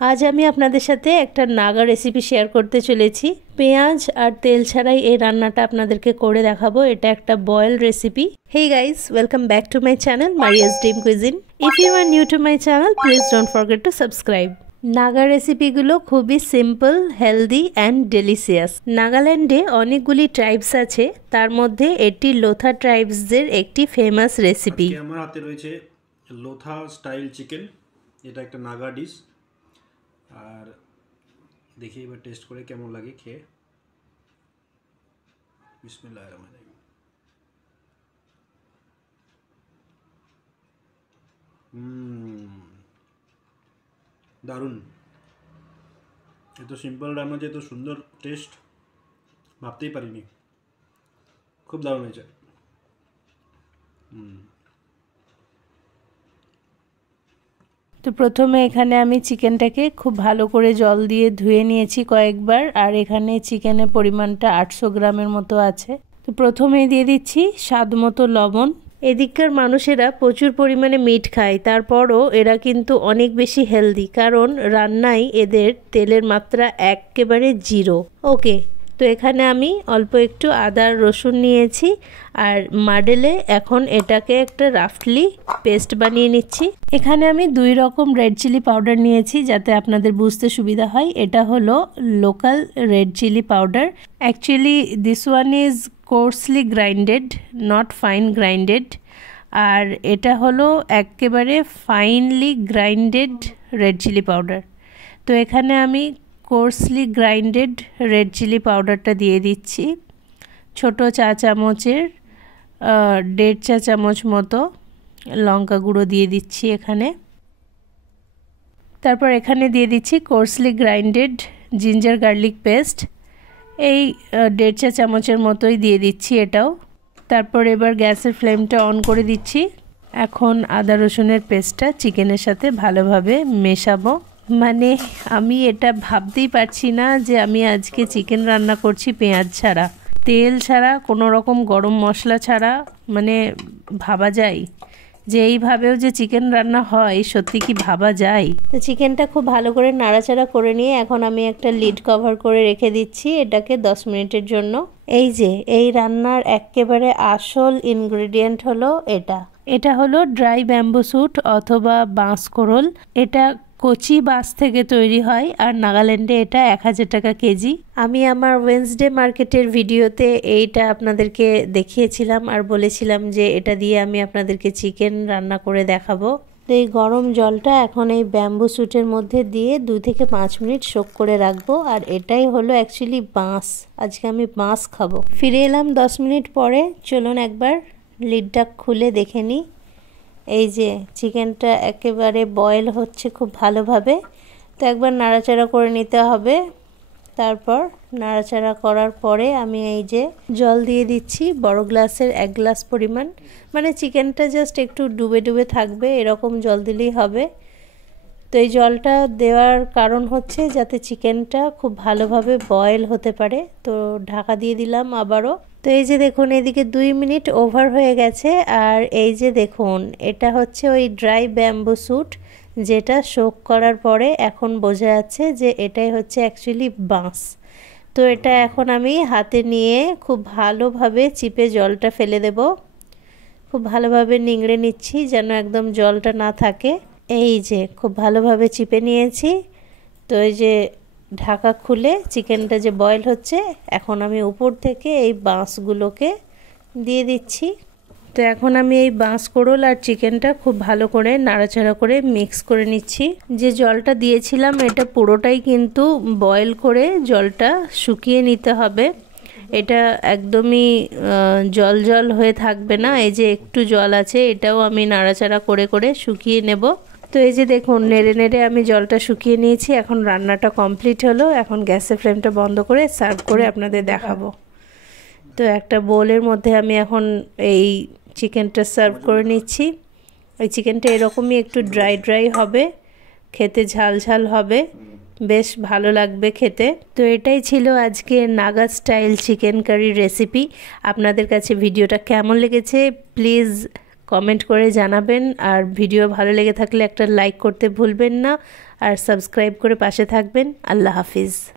আজ আমি আপনাদের সাথে একটা নাগা রেসিপি শেয়ার করতে চলেছি। পেঁয়াজ আর তেল ছাড়াই এই রান্নাটা আপনাদেরকে করে দেখাবো। এটা একটা boil recipe. Hey guys, welcome back to my channel Maria's Dream Cuisine. If you are new to my channel, please don't forget to subscribe. Naga রেসিপিগুলো খুবই সিম্পল, হেলদি অ্যান্ড ডেলিশিয়াস। নাগাল্যান্ডে অনেকগুলি ট্রাইবস আছে, তার মধ্যে এটি লোথা ট্রাইবসদের একটি ফেমাস রেসিপি। আমার হাতে রয়েছে লোথা স্টাইল চিকেন। এটা একটা নাগা ডিশ। আর দেখি এবার টেস্ট করে কেমন লাগে খেয়ে। বিসমিল্লাহির রহমানির রহিম। দারুণ। এত সিম্পল রান্না যে এত সুন্দর টেস্ট ভাবতেই পারিনি। খুব দারুণ হয়েছে। তো প্রথমে এখানে আমি চিকেনটাকে খুব ভালো করে জল দিয়ে ধুয়ে নিয়েছি কয়েকবার। আর এখানে চিকেনের পরিমাণটা 800 গ্রামের মতো আছে। তো প্রথমে দিয়ে দিচ্ছি স্বাদ মতো লবণ। এদিককার মানুষেরা প্রচুর পরিমাণে মিট খায়, তারপরও এরা কিন্তু অনেক বেশি হেলদি, কারণ রান্নায় এদের তেলের মাত্রা একেবারে 0। ওকে, তো এখানে আমি অল্প একটু আদা রসুন নিয়েছি আর মাডেলে এখন এটাকে একটা রাফলি পেস্ট বানিয়ে নিচ্ছি। এখানে আমি 2 রকম রেড চিলি পাউডার নিয়েছি যাতে আপনাদের বুঝতে সুবিধা হয়। এটা হলো local red chilli powder. Actually this one is coarsely grinded, not fine grinded. আর এটা হলো একেবারে finely grinded red chilli powder. তো এখানে আমি কোর্সলি গ্রাইন্ডেড রেড চিলি পাউডারটা দিয়ে দিচ্ছি। ছোট চা চামচের 1.5 চা চামচ মতো লঙ্কা গুঁড়ো দিয়ে দিচ্ছি এখানে। তারপর এখানে দিয়ে দিচ্ছি কোর্সলি গ্রাইন্ডেড জিঞ্জার গার্লিক পেস্ট। এই 1.5 চা চামচের মতোই দিয়ে দিচ্ছি এটাও। তারপর এবার গ্যাসের ফ্লেমটা অন করে দিচ্ছি। এখন আদা রসুনের পেস্টটা চিকেনের সাথে ভালোভাবে মেশাবো। মানে আমি এটা ভাবতেই পারছি না যে আমি আজকে চিকেন রান্না করছি পেঁয়াজ ছাড়া, তেল ছাড়া, কোনো রকম গরম মশলা ছাড়া। মানে ভাবা যায় যে এইভাবেও যে চিকেন রান্না হয়, সত্যি কি ভাবা যায়? তো চিকেনটা খুব ভালো করে নাড়াচাড়া করে নিয়ে এখন আমি একটা লিড কভার করে রেখে দিচ্ছি এটাকে 10 মিনিটের জন্য। এই যে এই রান্নার একেবারে আসল ইনগ্রেডিয়েন্ট হলো এটা হলো ড্রাই ব্যাম্বু স্যুট অথবা বাঁশকোরল। এটা কচি বাঁশ থেকে তৈরি হয় আর নাগাল্যান্ডে এটা 1000 টাকা কেজি। আমি আমার ওয়েডনেসডে মার্কেটের ভিডিওতে এইটা আপনাদেরকে দেখিয়েছিলাম আর বলেছিলাম যে এটা দিয়ে আমি আপনাদেরকে চিকেন রান্না করে দেখাবো। তো এই গরম জলটা এখন এই ব্যাম্বু স্যুটের মধ্যে দিয়ে 2 থেকে 5 মিনিট সোক করে রাখবো। আর এটাই হলো অ্যাকচুয়ালি বাঁশ। আজকে আমি বাঁশ খাবো। ফিরে এলাম 10 মিনিট পরে। চলুন একবার লিডটা খুলে দেখে নিই। এই যে চিকেনটা একেবারে বয়েল হচ্ছে খুব ভালোভাবে। তো একবার নাড়াচাড়া করে নিতে হবে। তারপর নাড়াচাড়া করার পরে আমি এই যে জল দিয়ে দিচ্ছি বড় গ্লাসের 1 গ্লাস পরিমাণ। মানে চিকেনটা জাস্ট একটু ডুবে ডুবে থাকবে, এরকম জল দিলেই হবে। তো এই জলটা দেওয়ার কারণ হচ্ছে যাতে চিকেনটা খুব ভালোভাবে বয়েল হতে পারে। তো ঢাকা দিয়ে দিলাম আবারও। তো এই যে দেখুন এদিকে 2 মিনিট ওভার হয়ে গেছে। আর এই যে দেখুন এটা হচ্ছে ওই ড্রাই ব্যাম্বু স্যুট যেটা সোক করার পরে এখন বোঝা যাচ্ছে যে এটাই হচ্ছে অ্যাকচুয়ালি বাঁশ। তো এটা এখন আমি হাতে নিয়ে খুব ভালোভাবে চিপে জলটা ফেলে দেব। খুব ভালোভাবে নিংড়ে নিচ্ছি যেন একদম জলটা না থাকে। এই যে খুব ভালোভাবে চিপে নিয়েছি। তো এই যে ঢাকা খুলে চিকেনটা যে বয়েল হচ্ছে, এখন আমি উপর থেকে এই বাঁশগুলোকে দিয়ে দিচ্ছি। তো এখন আমি এই বাঁশকোরল আর চিকেনটা খুব ভালো করে নাড়াচাড়া করে মিক্স করে নিচ্ছি। যে জলটা দিয়েছিলাম এটা পুরোটাই কিন্তু বয়েল করে জলটা শুকিয়ে নিতে হবে। এটা একদমই জল জল হয়ে থাকবে না। এই যে একটু জল আছে, এটাও আমি নাড়াচাড়া করে করে শুকিয়ে নেব। তো এই যে দেখুন নেড়ে নেড়ে আমি জলটা শুকিয়ে নিয়েছি। এখন রান্নাটা কমপ্লিট হলো। এখন গ্যাসের ফ্লেমটা বন্ধ করে সার্ভ করে আপনাদের দেখাবো। তো একটা বোলের মধ্যে আমি এখন এই চিকেনটা সার্ভ করে নিচ্ছি। ওই চিকেনটা এরকমই একটু ড্রাই ড্রাই হবে, খেতে ঝাল ঝাল হবে, বেশ ভালো লাগবে খেতে। তো এটাই ছিল আজকে Naga style chicken curry recipe. আপনাদের কাছে ভিডিওটা কেমন লেগেছে প্লিজ কমেন্ট করে জানাবেন। আর ভিডিও ভালো লেগে থাকলে একটা লাইক করতে ভুলবেন না। আর সাবস্ক্রাইব করে পাশে থাকবেন। আল্লাহ হাফিজ।